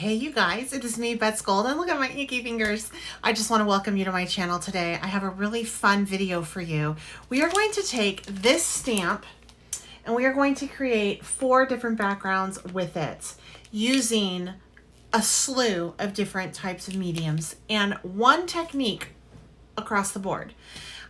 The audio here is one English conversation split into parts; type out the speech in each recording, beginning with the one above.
Hey you guys, it is me, Bets Gold, and look at my inky fingers. I just want to welcome you to my channel today. I have a really fun video for you. We are going to take this stamp and we are going to create 4 different backgrounds with it using a slew of different types of mediums and one technique across the board.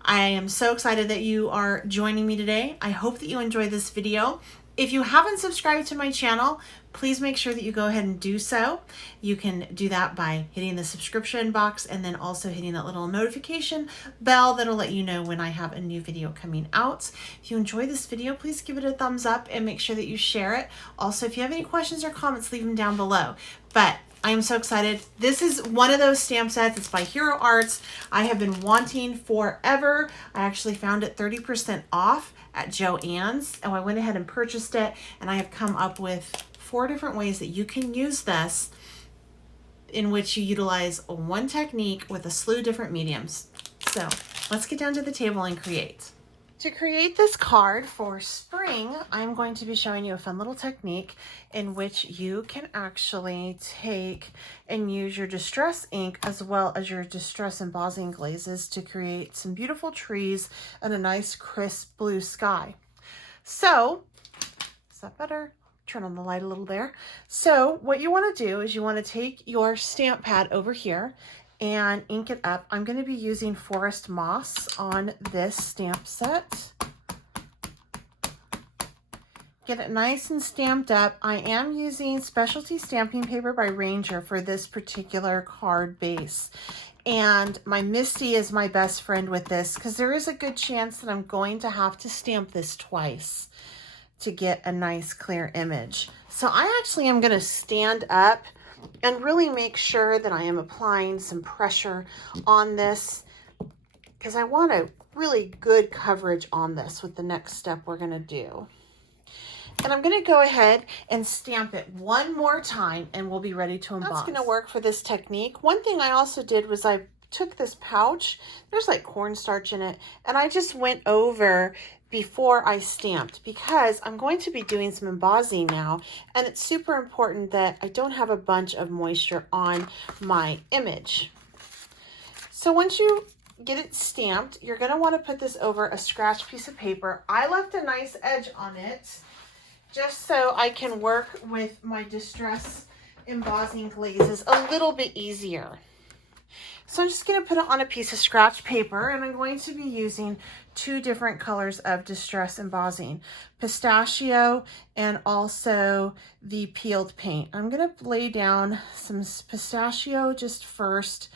I am so excited that you are joining me today. I hope that you enjoy this video. If you haven't subscribed to my channel, please make sure that you go ahead and do so. You can do that by hitting the subscription box and then also hitting that little notification bell that'll let you know when I have a new video coming out. If you enjoy this video, please give it a thumbs up and make sure that you share it. Also, if you have any questions or comments, leave them down below. But I am so excited. This is one of those stamp sets. It's by Hero Arts. I have been wanting forever. I actually found it 30% off at Joann's, and I went ahead and purchased it, and I have come up with 4 different ways that you can use this in which you utilize one technique with a slew of different mediums. So let's get down to the table and create. To create this card for spring, I'm going to be showing you a fun little technique in which you can actually take and use your distress ink as well as your distress embossing glazes to create some beautiful trees and a nice crisp blue sky. So, is that better? Turn on the light a little there. So what you want to do is you want to take your stamp pad over here and ink it up. I'm going to be using Forest Moss on this stamp set. Get it nice and stamped up. I am using specialty stamping paper by Ranger for this particular card base. And my Misty is my best friend with this because there is a good chance that I'm going to have to stamp this twice to get a nice clear image. So I actually am going to stand up and really make sure that I am applying some pressure on this because I want a really good coverage on this with the next step we're going to do. And I'm going to go ahead and stamp it one more time and we'll be ready to emboss. That's going to work for this technique. One thing I also did was I took this pouch, there's like cornstarch in it, and I just went over before I stamped because I'm going to be doing some embossing now, and it's super important that I don't have a bunch of moisture on my image. So once you get it stamped, you're going to want to put this over a scratch piece of paper. I left a nice edge on it just so I can work with my distress embossing glazes a little bit easier. So I'm just going to put it on a piece of scratch paper, and I'm going to be using 2 different colors of distress embossing, pistachio and also the peeled paint. I'm going to lay down some pistachio just first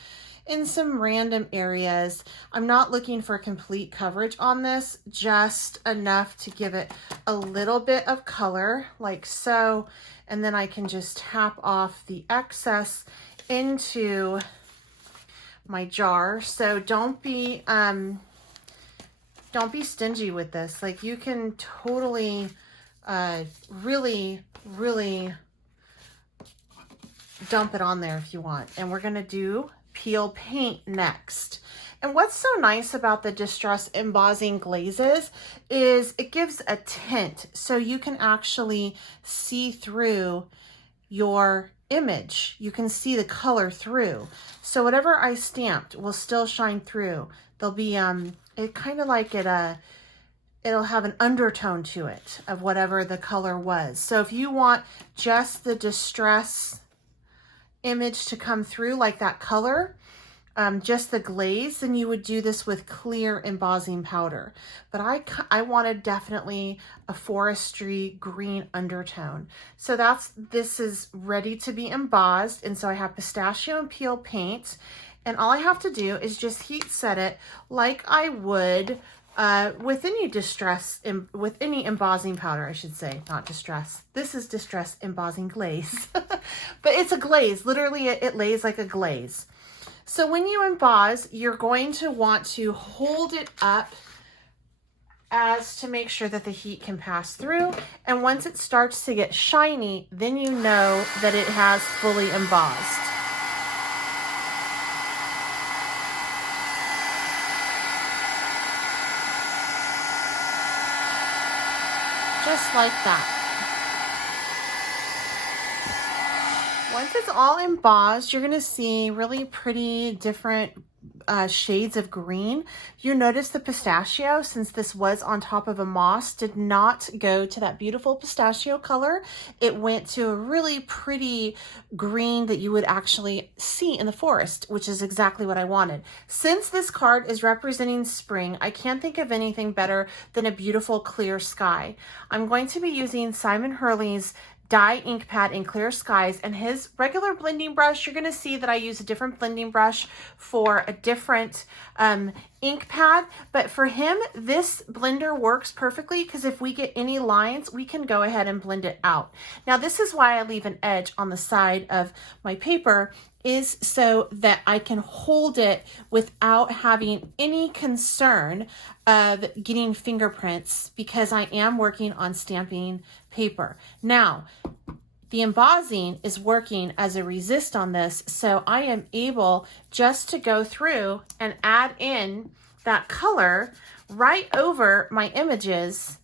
in some random areas. I'm not looking for complete coverage on this, just enough to give it a little bit of color like so, and then I can just tap off the excess into my jar. So don't be stingy with this. Like, you can totally really dump it on there if you want. And we're gonna do peel paint next. And what's so nice about the distress embossing glazes is it gives a tint, so you can actually see through your image. You can see the color through. So whatever I stamped will still shine through. There'll be it kind of like it'll have an undertone to it of whatever the color was. So if you want just the distress image to come through like that color, just the glaze, then you would do this with clear embossing powder. But I wanted definitely a forestry green undertone. So this is ready to be embossed. And so I have pistachio and peel paint. And all I have to do is just heat set it like I would with any embossing powder, I should say, not distress. This is distress embossing glaze, but it's a glaze. Literally, it lays like a glaze. So when you emboss, you're going to want to hold it up as to make sure that the heat can pass through. And once it starts to get shiny, then you know that it has fully embossed. Just like that. Once it's all embossed, you're going to see really pretty different shades of green. You notice the pistachio, since this was on top of a moss, did not go to that beautiful pistachio color. It went to a really pretty green that you would actually see in the forest, which is exactly what I wanted. Since this card is representing spring, I can't think of anything better than a beautiful clear sky. I'm going to be using Simon Hurley's dye ink pad in Clear Skies, and his regular blending brush, you're going to see that I use a different blending brush for a different ink pad, but for him this blender works perfectly, because if we get any lines, we can go ahead and blend it out. Now this is why I leave an edge on the side of my paper, is so that I can hold it without having any concern of getting fingerprints, because I am working on stamping paper. Now, the embossing is working as a resist on this, so I am able just to go through and add in that color right over my images,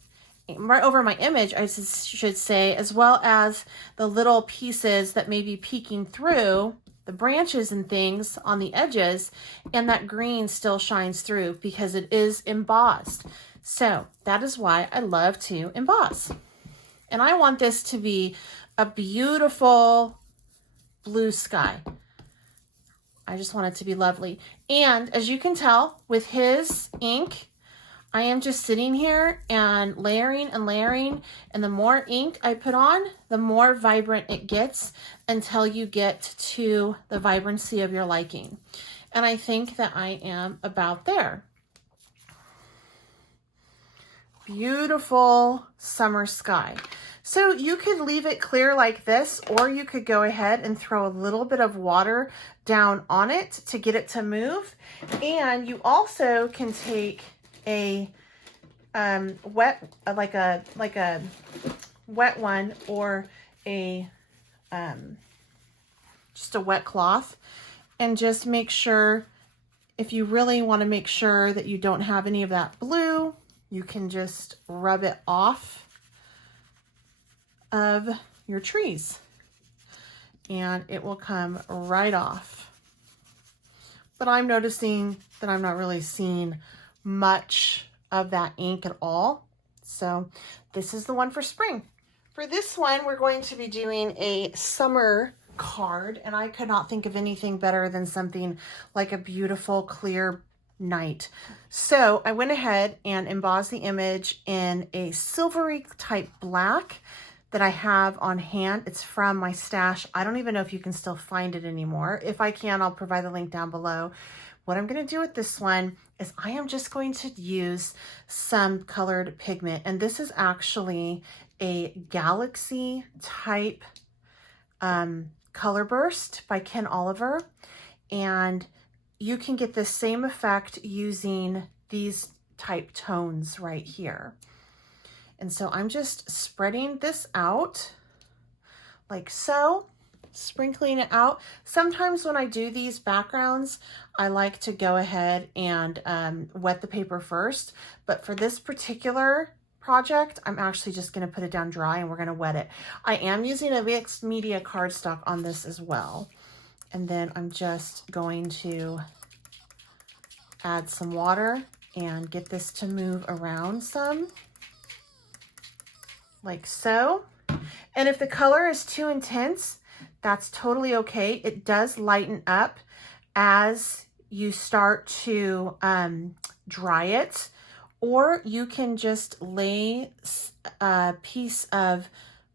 right over my image, I should say, as well as the little pieces that may be peeking through the branches and things on the edges, and that green still shines through because it is embossed. So that is why I love to emboss. And I want this to be a beautiful blue sky. I just want it to be lovely. And as you can tell with his ink, I am just sitting here and layering and layering, and the more ink I put on, the more vibrant it gets until you get to the vibrancy of your liking. And I think that I am about there. Beautiful summer sky. So you could leave it clear like this, or you could go ahead and throw a little bit of water down on it to get it to move. And you also can take a wet, like a wet one, or a just a wet cloth, and just make sure, if you really want to make sure that you don't have any of that blue, you can just rub it off of your trees and it will come right off. But I'm noticing that I'm not really seeing much of that ink at all. So this is the one for spring. For this one, we're going to be doing a summer card, and I could not think of anything better than something like a beautiful clear night. So I went ahead and embossed the image in a silvery type black that I have on hand. It's from my stash. I don't even know if you can still find it anymore. If I can, I'll provide the link down below. What I'm going to do with this one is I am just going to use some colored pigment, and this is actually a Galaxy type color burst by Ken Oliver, and you can get the same effect using these type tones right here. And so I'm just spreading this out like so, sprinkling it out. Sometimes when I do these backgrounds, I like to go ahead and wet the paper first. But for this particular project, I'm actually just going to put it down dry and we're going to wet it. I am using a Mixed Media cardstock on this as well. And then I'm just going to add some water and get this to move around some, like so. And if the color is too intense, that's totally okay. It does lighten up as you start to dry it, or you can just lay a piece of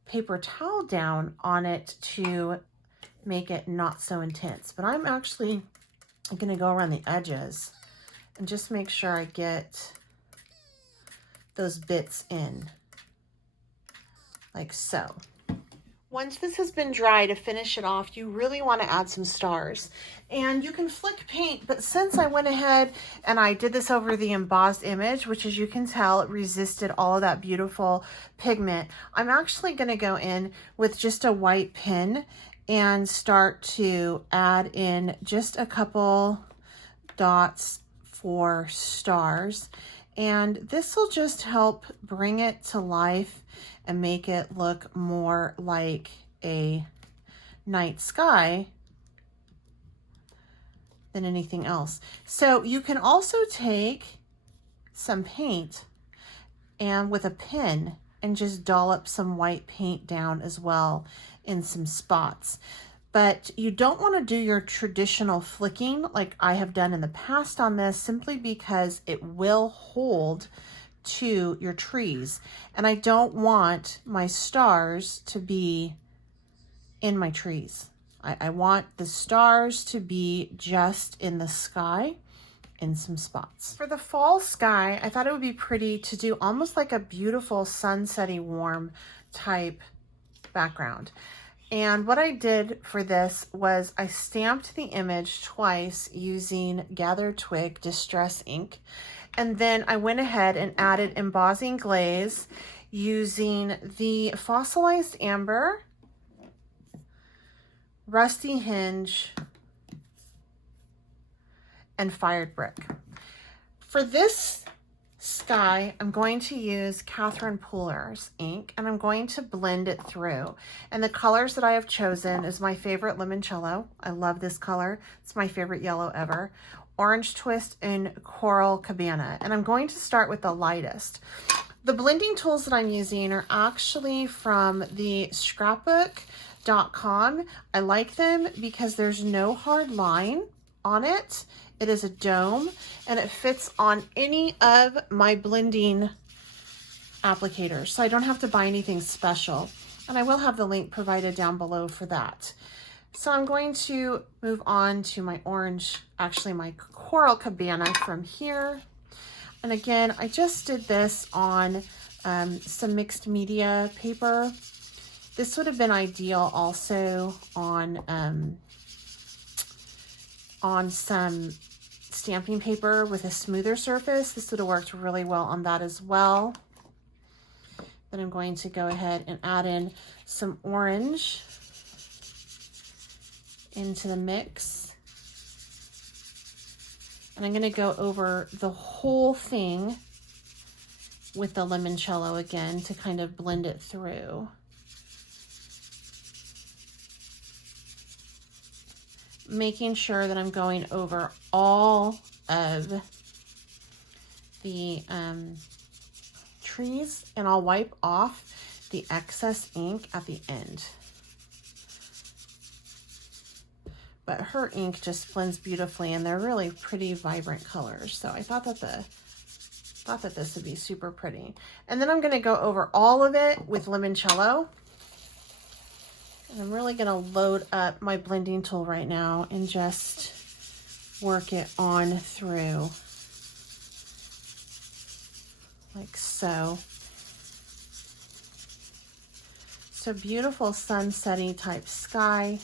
paper towel down on it to make it not so intense. But I'm actually going to go around the edges and just make sure I get those bits in, like so. Once this has been dry, to finish it off, you really want to add some stars. And you can flick paint, but since I went ahead and I did this over the embossed image, which as you can tell, it resisted all of that beautiful pigment, I'm actually going to go in with just a white pen and start to add in just a couple dots for stars. And this will just help bring it to life and make it look more like a night sky than anything else. So you can also take some paint and with a pen and just dollop some white paint down as well in some spots. But you don't want to do your traditional flicking like I have done in the past on this, simply because it will hold to your trees. And I don't want my stars to be in my trees. I want the stars to be just in the sky in some spots. For the fall sky, I thought it would be pretty to do almost like a beautiful sunsetty warm type background. And what I did for this was I stamped the image twice using Gathered Twig Distress ink. And then I went ahead and added embossing glaze using the Fossilized Amber, Rusty Hinge, and Fired Brick. For this sky, I'm going to use Catherine Pooler's ink, and I'm going to blend it through. And the colors that I have chosen is my favorite Limoncello. I love this color. It's my favorite yellow ever. Orange Twist and Coral Cabana. And I'm going to start with the lightest. The blending tools that I'm using are actually from the scrapbook.com. I like them because there's no hard line on it. It is a dome and it fits on any of my blending applicators. So I don't have to buy anything special. And I will have the link provided down below for that. So I'm going to move on to my orange, actually my Coral Cabana from here. And again, I just did this on some mixed media paper. This would have been ideal also on some stamping paper with a smoother surface. This would have worked really well on that as well. Then I'm going to go ahead and add in some orange into the mix. And I'm going to go over the whole thing with the Limoncello again to kind of blend it through. Making sure that I'm going over all of the trees, and I'll wipe off the excess ink at the end. But her ink just blends beautifully, and they're really pretty vibrant colors. So I thought that this would be super pretty. And then I'm going to go over all of it with Limoncello. And I'm really going to load up my blending tool right now and just work it on through like so. So beautiful sunsetty type sky.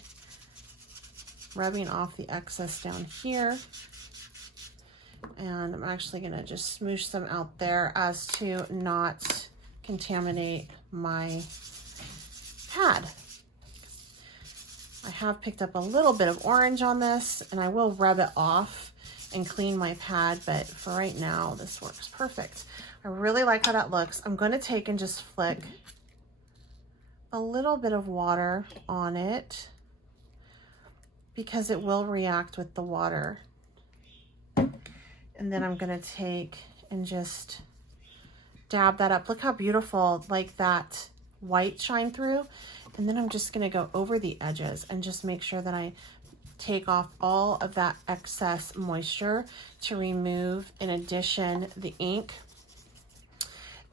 Rubbing off the excess down here. And I'm actually going to just smoosh some out there as to not contaminate my pad. I have picked up a little bit of orange on this, and I will rub it off and clean my pad, but for right now, this works perfect. I really like how that looks. I'm going to take and just flick a little bit of water on it because it will react with the water. And then I'm going to take and just dab that up. Look how beautiful, like that white shine through. And then I'm just going to go over the edges and just make sure that I take off all of that excess moisture to remove, in addition, the ink.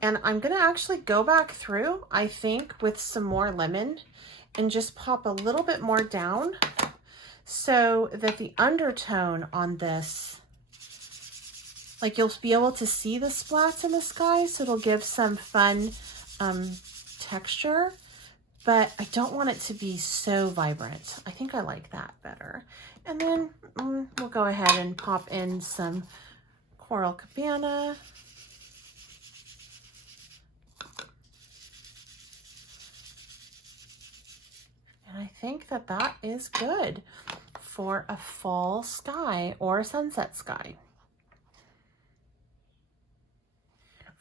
And I'm going to actually go back through, I think, with some more lemon and just pop a little bit more down so that the undertone on this, like, you'll be able to see the splats in the sky, so it'll give some fun texture. But I don't want it to be so vibrant. I think I like that better. And then we'll go ahead and pop in some Coral Cabana. And I think that that is good for a fall sky or a sunset sky.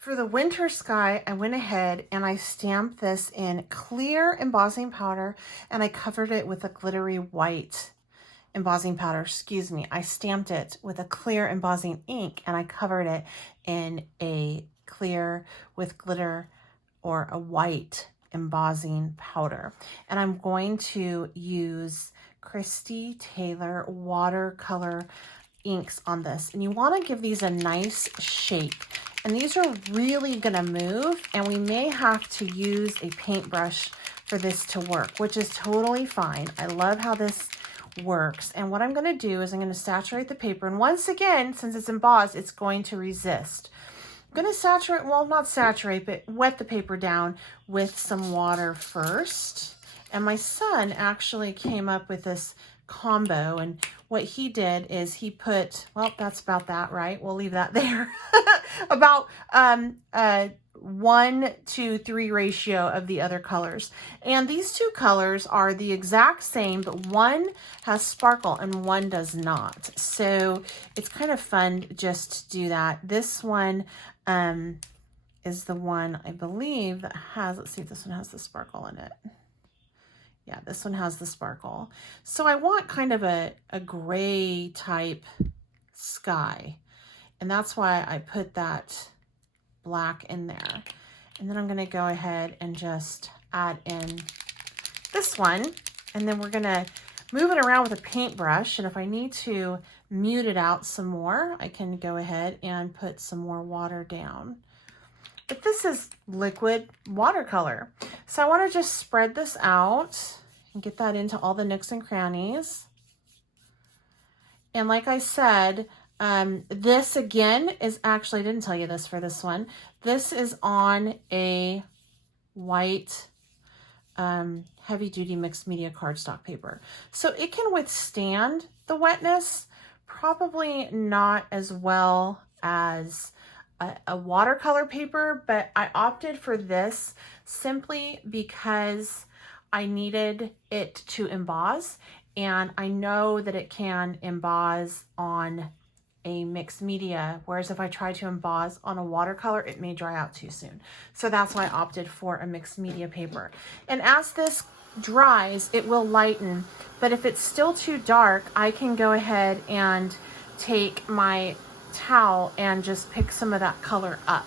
For the winter sky, I went ahead and I stamped this in clear embossing powder, and I covered it with a glittery white embossing powder. Excuse me. I stamped it with a clear embossing ink, and I covered it in a clear with glitter or a white embossing powder. And I'm going to use Christy Taylor watercolor inks on this. And you want to give these a nice shape. And these are really going to move, and we may have to use a paintbrush for this to work, which is totally fine. I love how this works. And what I'm going to do is I'm going to saturate the paper. And once again, since it's embossed, it's going to resist. I'm going to saturate, well, not saturate, but wet the paper down with some water first. And my son actually came up with this combo, and what he did is he put, well, that's about that, right? We'll leave that there. About 1-to-3 ratio of the other colors. And these two colors are the exact same, but one has sparkle and one does not. So it's kind of fun just to do that. This one is the one I believe that has, let's see if this one has the sparkle in it. Yeah, this one has the sparkle. So I want kind of a gray type sky. And that's why I put that black in there. And then I'm going to go ahead and just add in this one. And then we're going to move it around with a paintbrush. And if I need to mute it out some more, I can go ahead and put some more water down. But this is liquid watercolor. So I want to just spread this out and get that into all the nooks and crannies. And like I said, this again is actually, I didn't tell you this for this one. This is on a white heavy duty mixed media cardstock paper. So it can withstand the wetness, probably not as well as a watercolor paper, but I opted for this simply because I needed it to emboss, and I know that it can emboss on a mixed media, whereas if I try to emboss on a watercolor, it may dry out too soon. So that's why I opted for a mixed media paper. And as this dries, it will lighten, but if it's still too dark, I can go ahead and take my towel and just pick some of that color up.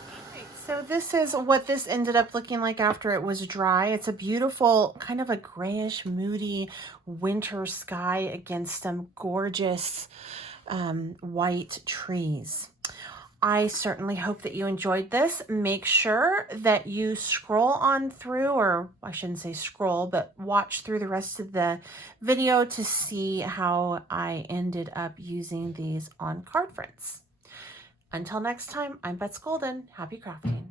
So this is what this ended up looking like after it was dry. It's a beautiful kind of a grayish, moody winter sky against some gorgeous white trees. I certainly hope that you enjoyed this. Make sure that you scroll on through, or I shouldn't say scroll, but watch through the rest of the video to see how I ended up using these on card prints. Until next time, I'm Bets Golden. Happy crafting.